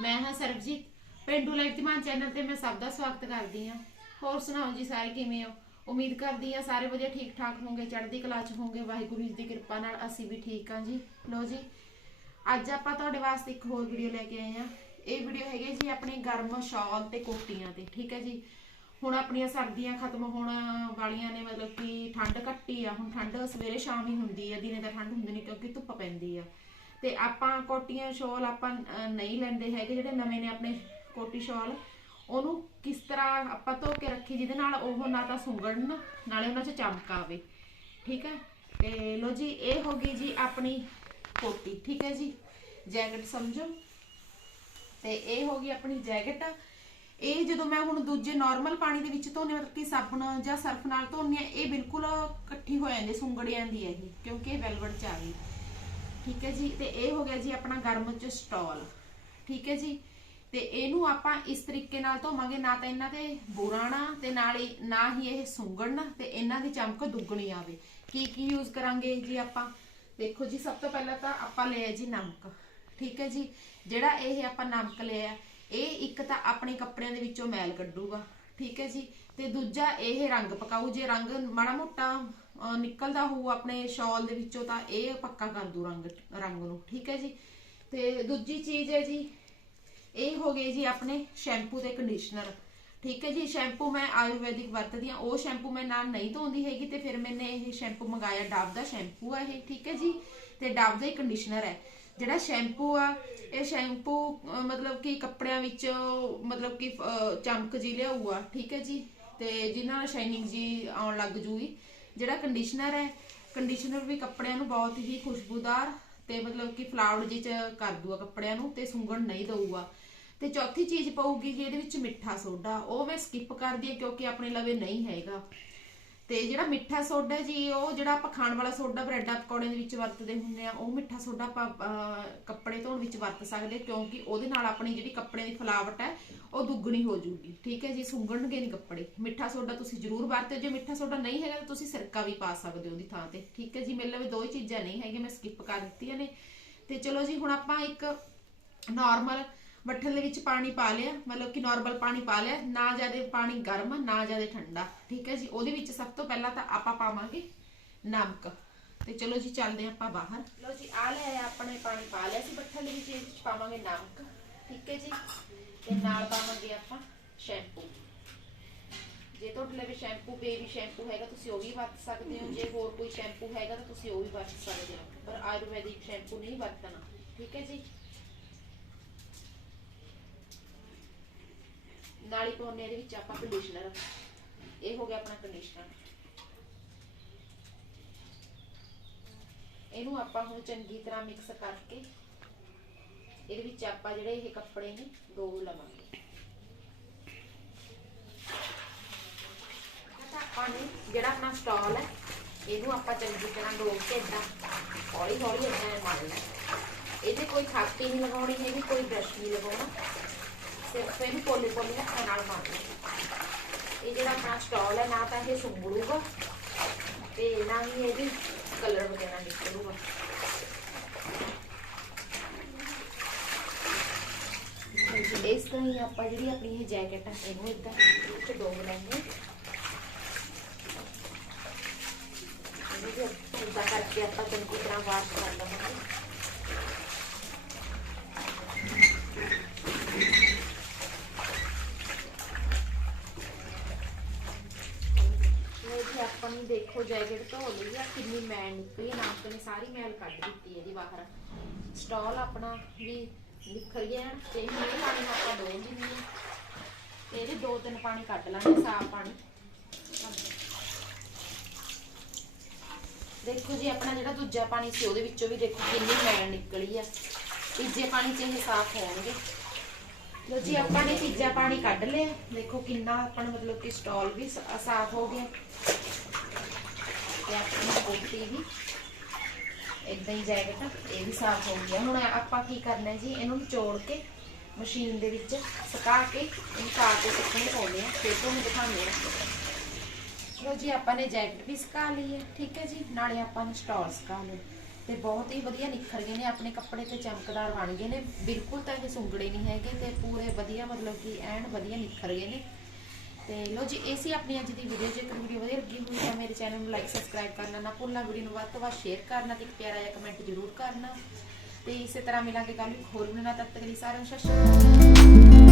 ਮੈਂ ਹਾਂ ਸਰਬਜੀਤ। ਪਿੰਡੂ ਲਾਈਫ ਧਮਾਨ ਚੈਨਲ ਤੇ ਮੈਂ ਸਭ ਦਾ ਸਵਾਗਤ ਕਰਦੀ ਹਾਂ। ਹੋਰ ਸੁਣਾਓ ਜੀ ਸਾਰੇ ਕਿਵੇਂ ਹੋ? ਉਮੀਦ ਕਰਦੀ ਹਾਂ ਸਾਰੇ ਵਧੀਆ ਠੀਕ ਠਾਕ ਹੋਵੋਗੇ ਚੜ੍ਹਦੀ ਕਲਾ ਚ ਹੋਵੋਗੇ ਵਾਹਿਗੁਰੂ ਜੀ ਦੀ ਕਿਰਪਾ ਨਾਲ ਅਸੀਂ ਵੀ ਠੀਕ ਹਾਂ ਜੀ। ਲੋ ਜੀ, ਅੱਜ ਆਪਾਂ ਤੁਹਾਡੇ ਵਾਸਤੇ ਇੱਕ ਹੋਰ ਵੀਡੀਓ ਲੈ ਕੇ ਆਏ ਹਾਂ। ਇਹ ਵੀਡੀਓ ਹੈਗੀ ਜੀ ਆਪਣੀ ਗਰਮ ਸ਼ਾਲ ਤੇ ਕੋਟੀਆਂ ਤੇ, ਠੀਕ ਹੈ ਜੀ। ਹੁਣ ਆਪਣੀਆਂ ਸਰਦੀਆਂ ਖਤਮ ਹੋਣ ਵਾਲੀਆਂ ਨੇ, ਮਤਲਬ ਕਿ ਠੰਡ ਘੱਟੀ ਆ। ਹੁਣ ਠੰਡ ਸਵੇਰੇ ਸ਼ਾਮ ਹੀ ਹੁੰਦੀ ਆ, ਦਿਨੇ ਤਾਂ ਠੰਡ ਹੁੰਦੀ ਨਹੀਂ ਕਿਉਂਕਿ ਧੁੱਪ ਪੈਂਦੀ ਆ। ਤੇ ਆਪਾਂ ਕੋਟੀਆਂ ਸ਼ਾਲ ਆਪਾਂ ਨਹੀਂ ਲੈਂਦੇ ਹੈਗੇ, ਜਿਹੜੇ ਨਵੇਂ ਨੇ ਆਪਣੇ ਕੋਟੀ ਸ਼ਾਲ, ਉਹਨੂੰ ਕਿਸ ਤਰ੍ਹਾਂ ਆਪਾਂ ਧੋ ਕੇ ਰੱਖੀ ਜਿਹਦੇ ਨਾਲ ਉਹ ਨਾ ਤਾਂ ਸੁੰਗੜਨ, ਨਾਲੇ ਉਹਨਾਂ 'ਚ ਚਮਕ ਆਵੇ। ਠੀਕ ਹੈ? ਤੇ ਲੋ ਜੀ, ਇਹ ਹੋ ਗਈ ਜੀ ਆਪਣੀ ਕੋਟੀ, ਠੀਕ ਹੈ ਜੀ? ਜੈਕਟ ਸਮਝੋ? ਤੇ ਇਹ ਹੋ ਗਈ ਆਪਣੀ ਜੈਕਟ। ਇਹ ਜਦੋਂ ਮੈਂ ਹੁਣ ਦੂਜੇ ਨਾਰਮਲ ਪਾਣੀ ਦੇ ਵਿੱਚ ਧੋਨੇ, ਮਤਲਬ ਕਿ ਸਾਬਣ ਜਾਂ ਸਰਫ ਨਾਲ ਧੋਨੀ ਆ, ਇਹ ਬਿਲਕੁਲ ਇਕੱਠੀ ਹੋ ਜਾਂਦੀ ਸੁੰਗੜ ਜਾਂਦੀ ਹੈ ਇਹ ਕਿਉਂਕਿ ਇਹ ਵੈਲਵਟ ਚ ਆ ਗਈ। ਠੀਕ ਹੈ ਜੀ? ਤੇ ਇਹ ਹੋ ਗਿਆ ਜੀ ਆਪਣਾ ਗਰਮ ਚ ਸਟਾਲ। ਠੀਕ ਹੈ ਜੀ? ਤੇ ਇਹਨੂੰ ਆਪਾਂ ਇਸ ਤਰੀਕੇ ਨਾਲ ਧੋਵਾਂਗੇ। ਨਾ ਤਾਂ ਇਹਨਾਂ ਤੇ ਬੁਰਾਣਾ ਤੇ ਨਾਲ ਹੀ ਨਾ ਹੀ ਇਹ ਸੁੰਗੜਨ ਤੇ ਇਹਨਾਂ ਦੀ ਚਮਕ ਦੁੱਗਣੀ ਆਵੇ। ਕੀ ਕੀ ਯੂਜ਼ ਕਰਾਂਗੇ ਜੀ ਆਪਾਂ? ਦੇਖੋ ਜੀ, ਸਭ ਤੋਂ ਪਹਿਲਾਂ ਤਾਂ ਆਪਾਂ ਲਿਆ ਜੀ ਨਮਕ। ਠੀਕ ਹੈ ਜੀ? ਜਿਹੜਾ ਇਹ ਆਪਾਂ ਨਮਕ ਲਿਆ, ਇਹ ਇੱਕ ਤਾਂ ਆਪਣੇ ਕੱਪੜਿਆਂ ਦੇ ਵਿੱਚੋਂ ਮੈਲ ਕੱਢੂਗਾ। ਠੀਕ ਹੈ ਜੀ। ਤੇ ਦੂਜਾ ਇਹ ਰੰਗ ਪਕਾਊ। ਜੇ ਰੰਗ ਮਾੜਾ ਮੋਟਾ ਨਿਕਲਦਾ ਹੋਊ ਆਪਣੇ ਸ਼ਾਲ ਦੇ ਵਿੱਚੋਂ, ਤਾਂ ਇਹ ਪੱਕਾ ਕਰ ਦੂ ਰੰਗ ਰੰਗ ਨੂੰ। ਠੀਕ ਹੈ ਜੀ। ਤੇ ਦੂਜੀ ਚੀਜ਼ ਹੈ ਜੀ, ਇਹ ਹੋ ਗਏ ਜੀ ਆਪਣੇ ਸ਼ੈਂਪੂ ਤੇ ਕੰਡੀਸ਼ਨਰ ਠੀਕ ਹੈ ਜੀ। ਸ਼ੈਂਪੂ ਮੈਂ ਆਯੁਰਵੈਦਿਕ ਵਰਤਦੀ ਆ ਉਹ ਸ਼ੈਂਪੂ ਮੈਂ ਨਾਲ ਨਹੀਂ ਧੋਂਦੀ ਹੈਗੀ ਤੇ ਫਿਰ ਮੈਨੇ ਇਹ ਸ਼ੈਂਪੂ ਮੰਗਾਇਆ। ਡਵ ਦਾ ਸ਼ੈਂਪੂ ਆ ਇਹ। ਠੀਕ ਹੈ ਜੀ। ਤੇ ਡਵ ਦਾ ਹੀ ਕੰਡੀਸ਼ਨਰ ਹੈ। ਜਿਹੜਾ ਸ਼ੈਂਪੂ ਆ, ਇਹ ਸ਼ੈਂਪੂ ਮਤਲਬ ਕਿ ਕੱਪੜਿਆਂ ਵਿੱਚ, ਮਤਲਬ ਕਿ ਚਮਕ ਜੀ ਲਿਆਊਗਾ, ਠੀਕ ਹੈ ਜੀ? ਤੇ ਜਿਹਨਾਂ ਨਾਲ ਸ਼ਾਈਨਿੰਗ ਜੀ ਆਉਣ ਲੱਗ ਜੂਗੀ। ਜਿਹੜਾ ਕੰਡੀਸ਼ਨਰ ਹੈ ਕੰਡੀਸ਼ਨਰ ਵੀ ਕੱਪੜਿਆਂ ਨੂੰ ਬਹੁਤ ਹੀ ਖੁਸ਼ਬੂਦਾਰ ਤੇ ਮਤਲਬ ਕਿ ਫਲਾਵਰ ਜੀ ਚ ਕਰ ਦੂਗਾ ਕੱਪੜਿਆਂ ਨੂੰ ਤੇ ਸੁੰਗਣ ਨਹੀਂ ਦਊਗਾ। ਤੇ ਚੌਥੀ ਚੀਜ਼ ਪਊਗੀ ਜੀ ਇਹਦੇ ਵਿੱਚ ਮਿੱਠਾ ਸੋਡਾ, ਉਹ ਮੈਂ ਸਕਿਪ ਕਰਦੀ ਹਾਂ ਕਿਉਂਕਿ ਆਪਣੇ ਲਵੇ ਨਹੀਂ ਹੈਗਾ। ਤੇ ਜਿਹੜਾ ਮਿੱਠਾ ਸੋਡਾ ਜੀ, ਉਹ ਜਿਹੜਾ ਆਪਾਂ ਖਾਣ ਵਾਲਾ ਸੋਡਾ ਬ੍ਰੈਡਾਂ ਪਕੌੜਿਆਂ ਦੇ ਵਿੱਚ ਵਰਤਦੇ ਹੁੰਦੇ ਆ, ਉਹ ਮਿੱਠਾ ਸੋਡਾ ਆਪਾਂ ਕੱਪੜੇ ਧੋਣ ਵਿੱਚ ਵਰਤ ਸਕਦੇ, ਕਿਉਂਕਿ ਉਹਦੇ ਨਾਲ ਆਪਣੀ ਜਿਹੜੀ ਕੱਪੜੇ ਦੀ ਫਲਾਵਟ ਹੈ, ਉਹ ਦੁੱਗਣੀ ਹੋ ਜੂਗੀ। ਠੀਕ ਹੈ ਜੀ, ਸੁੰਗਣਗੇ ਨਹੀਂ ਕੱਪੜੇ। ਮਿੱਠਾ ਸੋਡਾ ਤੁਸੀਂ ਜ਼ਰੂਰ ਵਰਤਿਓ, ਜੇ ਮਿੱਠਾ ਸੋਡਾ ਨਹੀਂ ਹੈਗਾ ਤਾਂ ਤੁਸੀਂ ਸਿਰਕਾ ਵੀ ਪਾ ਸਕਦੇ ਹੋ ਉਹਦੀ ਥਾਂ ਤੇ। ਠੀਕ ਹੈ ਜੀ, ਮੇਰੇ ਲਵੇ ਦੋ ਹੀ ਚੀਜ਼ਾਂ ਨਹੀਂ ਹੈਗੀਆਂ, ਮੈਂ ਸਕਿਪ ਕਰ ਦਿੱਤੀਆਂ ਨੇ। ਤੇ ਚਲੋ ਜੀ, ਹੁਣ ਆਪਾਂ ਇੱਕ ਨਾਰਮਲ ਬੱਠਲ ਦੇ ਵਿੱਚ ਪਾਣੀ ਪਾ ਲਿਆ, ਮਤਲਬ ਕਿ ਨਾਰਮਲ ਪਾਣੀ ਪਾ ਲਿਆ, ਨਾ ਜ਼ਿਆਦਾ ਪਾਣੀ ਗਰਮ, ਨਾ ਜ਼ਿਆਦਾ ਠੰਡਾ, ਠੀਕ ਹੈ ਜੀ? ਉਹਦੇ ਵਿੱਚ ਸਭ ਤੋਂ ਪਹਿਲਾਂ ਤਾਂ ਆਪਾਂ ਪਾਵਾਂਗੇ ਨਮਕ। ਤੇ ਚਲੋ ਜੀ, ਚੱਲਦੇ ਆਪਾਂ ਬਾਹਰ। ਲੋ ਜੀ ਆ ਲਿਆ ਆਪਣੇ ਪਾਣੀ ਪਾ ਲਿਆ ਸੀ ਬੱਠਲ ਦੇ ਵਿੱਚ ਇਹਦੇ ਵਿੱਚ ਪਾਵਾਂਗੇ ਨਮਕ, ਠੀਕ ਹੈ ਜੀ? ਤੇ ਨਾਲ ਪਾਵਾਂਗੇ ਆਪਾਂ ਸ਼ੈਂਪੂ। ਜੇ ਤੁਹਾਡੇ ਲਵੇ ਸ਼ੈਂਪੂ, ਬੇਬੀ ਸ਼ੈਂਪੂ ਹੈਗਾ, ਤੁਸੀਂ ਉਹ ਵੀ ਵਰਤ ਸਕਦੇ ਹੋ। ਜੇ ਹੋਰ ਕੋਈ ਸ਼ੈਂਪੂ ਹੈਗਾ ਤਾਂ ਤੁਸੀਂ ਉਹ ਵੀ ਵਰਤ ਸਕਦੇ ਹੋ। ਪਰ ਆਯੁਰਵੈਦਿਕ ਸ਼ੈਂਪੂ ਨਹੀਂ ਵਰਤਣਾ, ਠੀਕ ਹੈ ਜੀ? ਨਾਲ ਹੀ ਪਾਉਣੇ ਇਹਦੇ ਵਿੱਚ ਆਪਾਂ ਕੰਡੀਸ਼ਨਰ ਇਹ ਹੋ ਗਿਆ ਆਪਣਾ ਕੰਡੀਸ਼ਨਰ ਇਹਨੂੰ ਆਪਾਂ ਹੁਣ ਚੰਗੀ ਤਰ੍ਹਾਂ ਮਿਕਸ ਕਰਕੇ ਇਹਦੇ ਵਿੱਚ ਆਪਾਂ ਜਿਹੜੇ ਇਹ ਕੱਪੜੇ ਨੇ, ਦੋ ਲਵਾਂਗੇ। ਆਪਾਂ ਨੇ ਜਿਹੜਾ ਆਪਣਾ ਸਟਾਲ ਹੈ, ਇਹਨੂੰ ਆਪਾਂ ਚੰਗੀ ਤਰ੍ਹਾਂ ਡੋਬ ਕੇ ਇਦਾਂ ਹੌਲੀ ਹੌਲੀ ਇਦਾਂ ਮਾਰਨਾ ਇਹਦੇ ਕੋਈ ਥਾਪੀ ਨਹੀਂ ਲਗਾਉਣੀ ਹੈਗੀ ਕੋਈ ਬ੍ਰਸ਼ ਨਹੀਂ ਲਗਾਉਣਾ। ਸਿਰਫ ਇਹਨੂੰ ਪੋਲੇ ਪੋਲੇ ਹੱਥਾਂ ਨਾਲ ਮਾਰਨਾ। ਇਹ ਜਿਹੜਾ ਆਪਣਾ ਸਟਾਲ ਹੈ, ਨਾ ਤਾਂ ਇਹ ਸੁੰਗੜੂਗਾ, ਤੇ ਨਾ ਹੀ ਇਹਦੀ ਕਲਰ ਵਗੈਰਾ ਨਿਕਲੂਗਾ। ਇਸ ਤਰ੍ਹਾਂ ਹੀ ਆਪਾਂ ਜਿਹੜੀ ਆਪਣੀ ਇਹ ਜੈਕਟ ਆ, ਇਹਨੂੰ ਇਦਾਂ ਵਿੱਚ ਡੋਬ ਲੈਂਗੇ ਇਹਨੂੰ ਇਦਾਂ ਕਰਕੇ ਆਪਾਂ ਚੰਗੀ ਤਰ੍ਹਾਂ ਵਾਸ਼ ਕਰ ਲਵਾਂਗੇ ਇਹ ਜੀ ਆਪਾਂ ਨੂੰ ਦੇਖੋ ਜੈਕਟ ਧੋ ਲਈ ਆ, ਕਿੰਨੀ ਮੈਲ ਨਿਕਲੀ ਆ ਨਾਮ ਨੇ ਸਾਰੀ ਮੈਲ ਕੱਢ ਦਿੱਤੀ ਇਹਦੀ ਬਾਹਰ। ਸਟਾਲ ਆਪਣਾ ਵੀ ਨਿਖਰ ਗਿਆ ਤੇ ਇਹ ਪਾਣੀ ਆਪਾਂ ਡੋਲ ਦਿੰਦੇ ਹਾਂ ਤੇ ਇਹਦੇ ਦੋ ਤਿੰਨ ਪਾਣੀ ਕੱਢ ਲਾਂਗੇ, ਸਾਫ਼ ਪਾਣੀ। ਦੇਖੋ ਜੀ, ਆਪਣਾ ਜਿਹੜਾ ਦੂਜਾ ਪਾਣੀ ਸੀ, ਉਹਦੇ ਵਿੱਚੋਂ ਵੀ ਦੇਖੋ ਕਿੰਨੀ ਮੈਲ ਨਿਕਲੀ ਆ। ਤੀਜੇ ਪਾਣੀ 'ਚ ਇਹ ਸਾਫ਼ ਹੋਣਗੇ। ਲੋ ਜੀ, ਆਪਾਂ ਨੇ ਤੀਜਾ ਪਾਣੀ ਕੱਢ ਲਿਆ। ਦੇਖੋ ਕਿੰਨਾ ਆਪਣਾ ਮਤਲਬ ਕਿ ਸਟਾਲ ਵੀ ਸਾਫ਼ ਹੋ ਗਿਆ। ਤੇ ਆਪਣੀ ਕੋਟੀ ਵੀ। ਇਦਾਂ ਹੀ ਜੈਕਟ ਇਹ ਵੀ ਸਾਫ਼ ਹੋ ਗਿਆ। ਹੁਣ ਆਪਾਂ ਕੀ ਕਰਨਾ ਜੀ, ਇਹਨੂੰ ਨਿਚੋੜ ਕੇ ਮਸ਼ੀਨ ਦੇ ਵਿੱਚ ਸੁਕਾ ਕੇ ਇਹਨੂੰ ਪਾ ਕੇ ਸੁੱਕਣੇ ਪਾਉਣੇ ਆ। ਫਿਰ ਤੁਹਾਨੂੰ ਦਿਖਾਉਂਦੇ ਆ। ਲੋ ਜੀ, ਆਪਾਂ ਨੇ ਜੈਕਟ ਵੀ ਸੁਕਾ ਲਈ ਹੈ, ਠੀਕ ਹੈ ਜੀ? ਨਾਲੇ ਆਪਾਂ ਨੇ ਸਟਾਲ ਸੁਕਾ ਲਏ। ਤੇ ਤੇ ਬਹੁਤ ਹੀ ਵਧੀਆ ਨਿਖਰ ਗਏ ਨੇ, ਆਪਣੇ ਕੱਪੜੇ ਤੇ ਚਮਕਦਾਰ ਬਣ ਗਏ ਨੇ। ਬਿਲਕੁਲ ਤਾਂ ਇਹ ਸੁੰਗੜੇ ਨਹੀਂ ਹੈਗੇ ਤੇ ਪੂਰੇ ਵਧੀਆ, ਮਤਲਬ ਕਿ ਐਨ ਵਧੀਆ ਨਿਖਰ ਗਏ ਨੇ। ਤੇ ਲੋ ਜੀ, ਇਹ ਸੀ ਆਪਣੀ ਅੱਜ ਦੀ ਵੀਡੀਓ ਜੇ ਜੇਕਰ ਵੀਡੀਓ ਵਧੀਆ ਲੱਗੀ ਹੋਈ ਤਾਂ ਮੇਰੇ ਚੈਨਲ ਨੂੰ ਲਾਈਕ ਸਬਸਕ੍ਰਾਈਬ ਕਰਨਾ ਨਾ ਭੁੱਲਣਾ। ਵੀਡੀਓ ਨੂੰ ਵੱਧ ਤੋਂ ਵੱਧ ਸ਼ੇਅਰ ਕਰਨਾ ਤੇ ਇੱਕ ਪਿਆਰਾ ਜਿਹਾ ਕਮੈਂਟ ਜ਼ਰੂਰ ਕਰਨਾ। ਤੇ ਇਸੇ ਤਰ੍ਹਾਂ ਮਿਲਾਂਗੇ ਕੱਲ ਨੂੰ ਇੱਕ ਹੋਰ ਵੀਡੀਓ ਨਾਲ। ਤਦ ਤੱਕ ਲਈ ਸਾਰਿਆਂ ਨੂੰ ਸਤਿ ਸ਼੍ਰੀ ਅਕਾਲ।